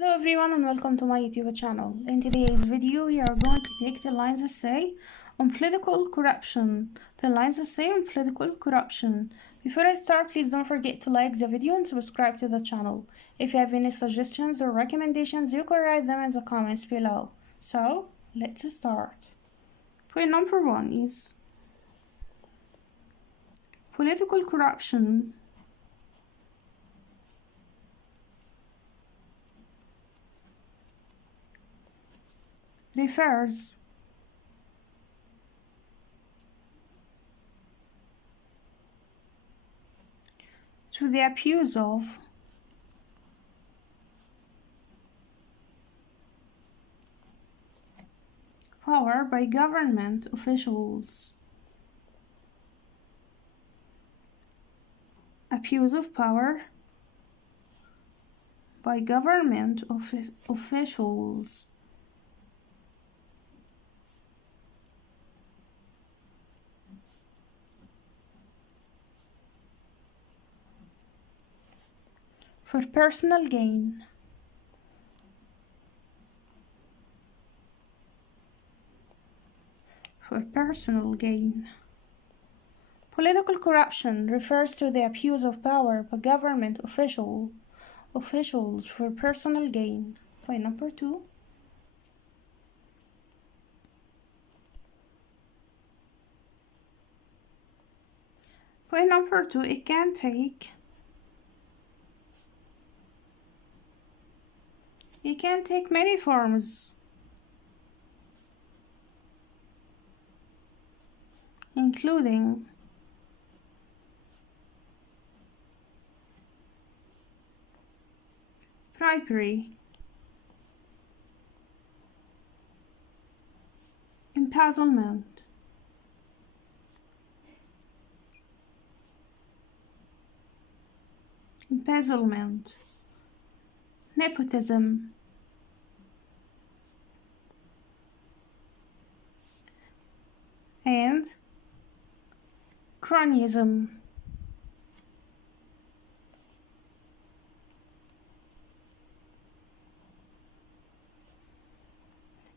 Hello everyone and welcome to my YouTube channel. In today's video we are going to take the lines essay on political corruption. Before I start, please don't forget to like the video and subscribe to the channel. If you have any suggestions or recommendations, you can write them in the comments below. So, let's start. Point number 1 is political corruption refers to the abuse of power by government officials. Abuse of power by government officials. For personal gain. Political corruption refers to the abuse of power by government officials for personal gain. Point number 2. Point number 2, it can take many forms, including bribery, embezzlement, nepotism, and cronyism.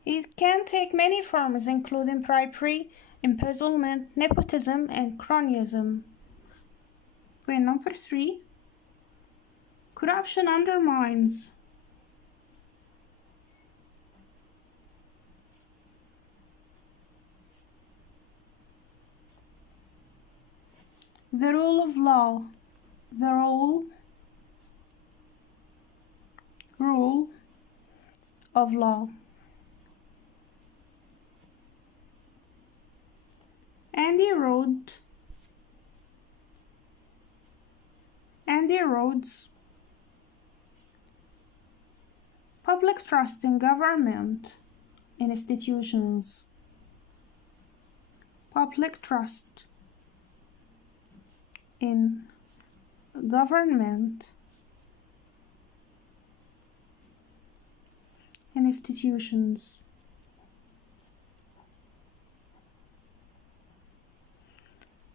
It can take many forms, including bribery, embezzlement, nepotism, and cronyism. Point number 3. Corruption undermines the rule of law. And erodes public trust in government institutions. Public trust in government institutions.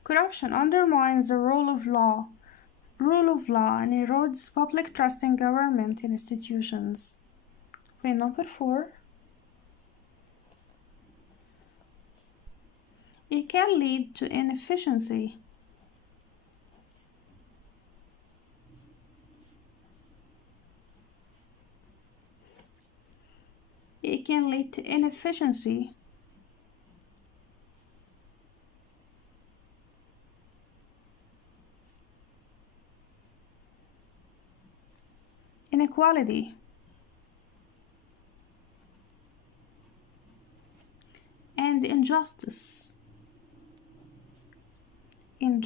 Corruption undermines the rule of law and erodes public trust in government institutions. Point number 4. It can lead to inefficiency. Inequality, and injustice in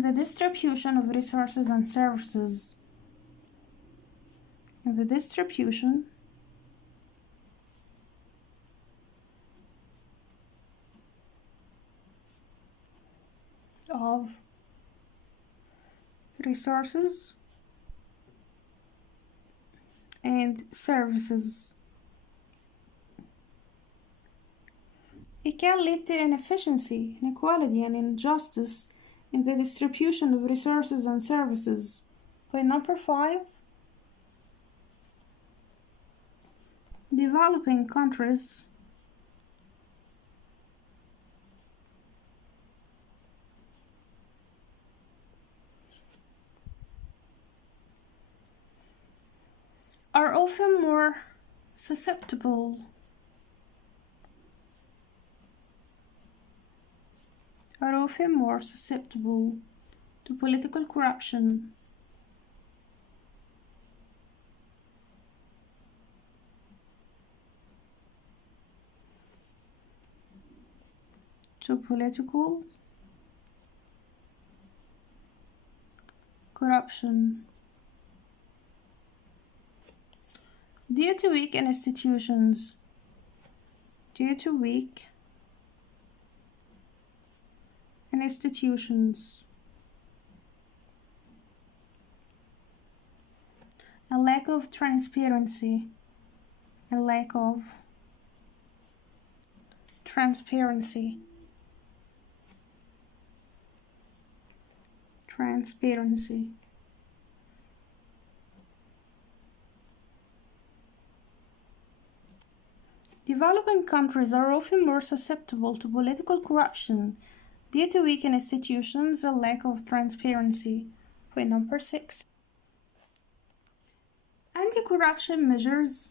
the distribution of resources and services. Of resources and services. It can lead to inefficiency, inequality, and injustice in the distribution of resources and services. Point number 5. Developing countries are often more susceptible to political corruption, due to weak institutions, a lack of transparency, Developing countries are often more susceptible to political corruption due to weak institutions and lack of transparency. Point number 6. Anti-corruption measures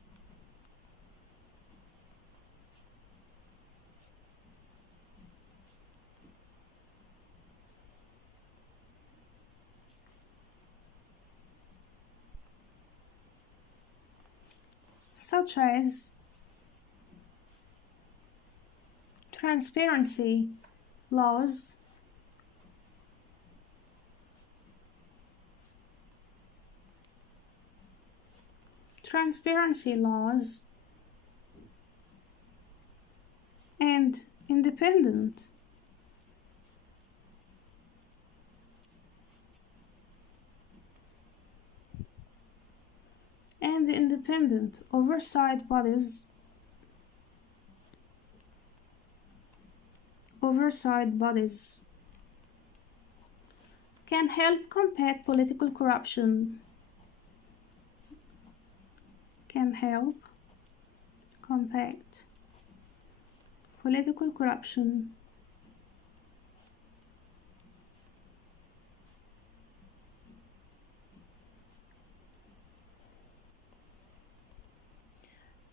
such as transparency laws, and independent oversight bodies can help combat political corruption.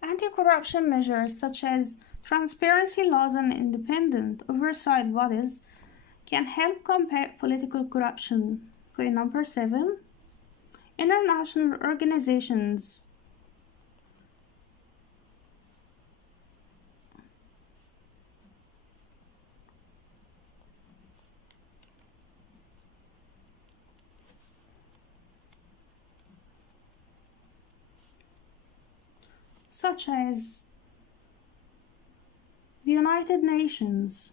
Anti-corruption measures such as transparency laws and independent oversight bodies can help combat political corruption. Point number 7. International organizations such as the United Nations,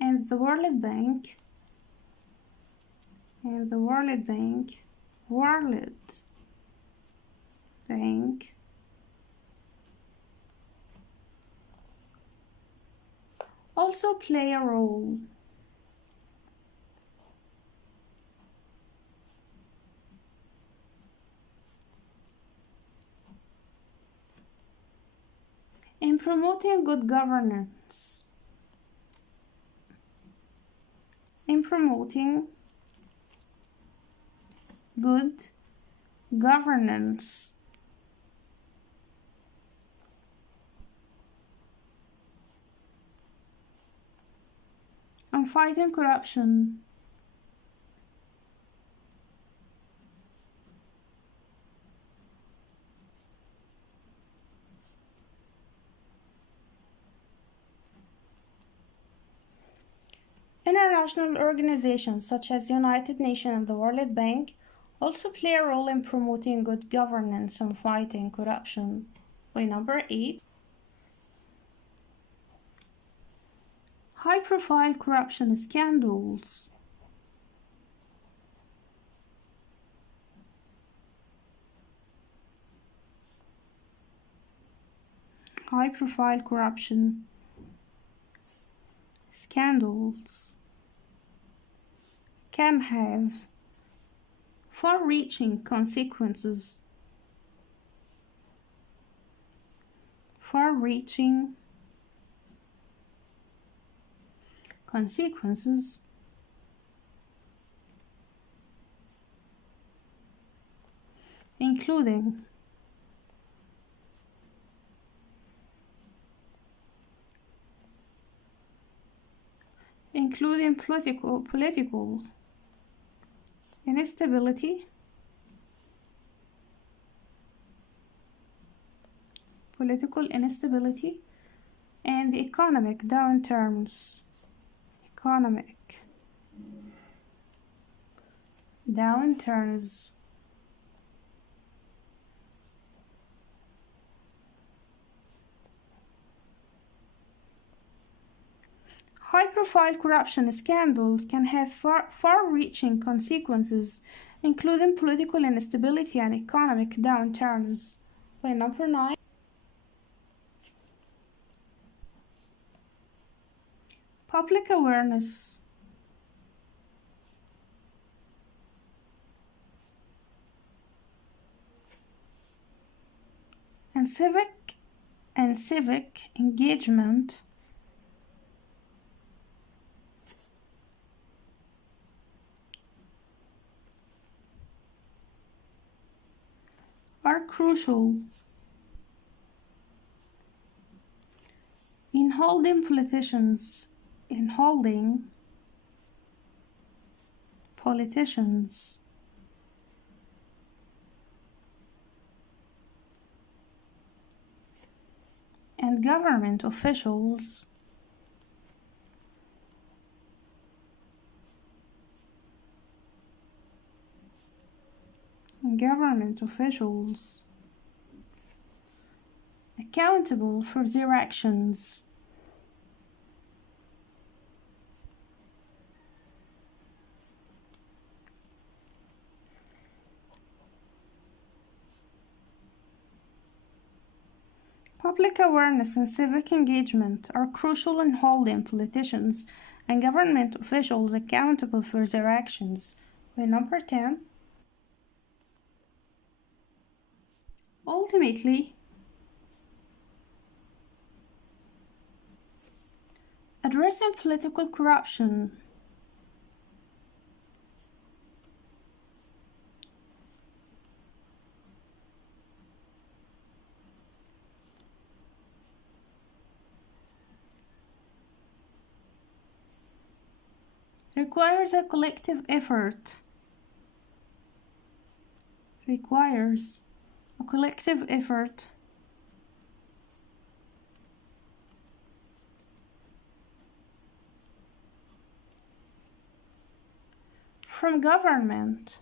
and the World Bank, also play a role in promoting good governance, and fighting corruption. International organizations such as the United Nations and the World Bank also play a role in promoting good governance and fighting corruption. Point number 8. High-profile corruption scandals. high-profile corruption, scandals can have far-reaching consequences. Far-reaching consequences including political instability, and economic downturns. High-profile corruption scandals can have far-reaching consequences, including political instability and economic downturns. Number 9. Public awareness. And civic engagement are crucial in holding politicians and government officials accountable for their actions. Public awareness and civic engagement are crucial in holding politicians and government officials accountable for their actions. Number 10. Ultimately, addressing political corruption requires a collective effort. From government,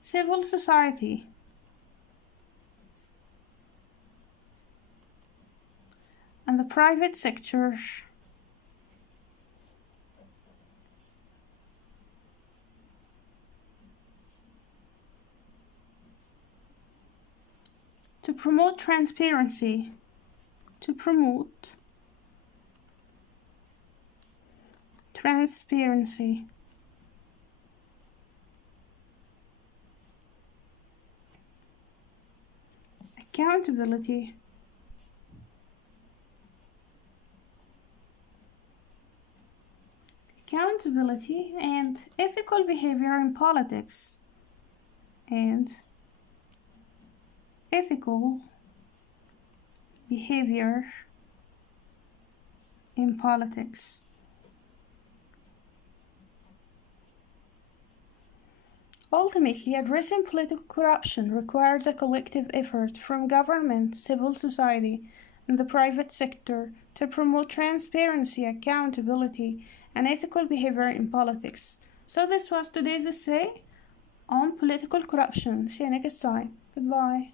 civil society, and the private sector. To promote transparency, accountability, and ethical behavior in politics, Ultimately, addressing political corruption requires a collective effort from government, civil society, and the private sector to promote transparency, accountability, and ethical behavior in politics. So this was today's essay on political corruption. See you next time. Goodbye.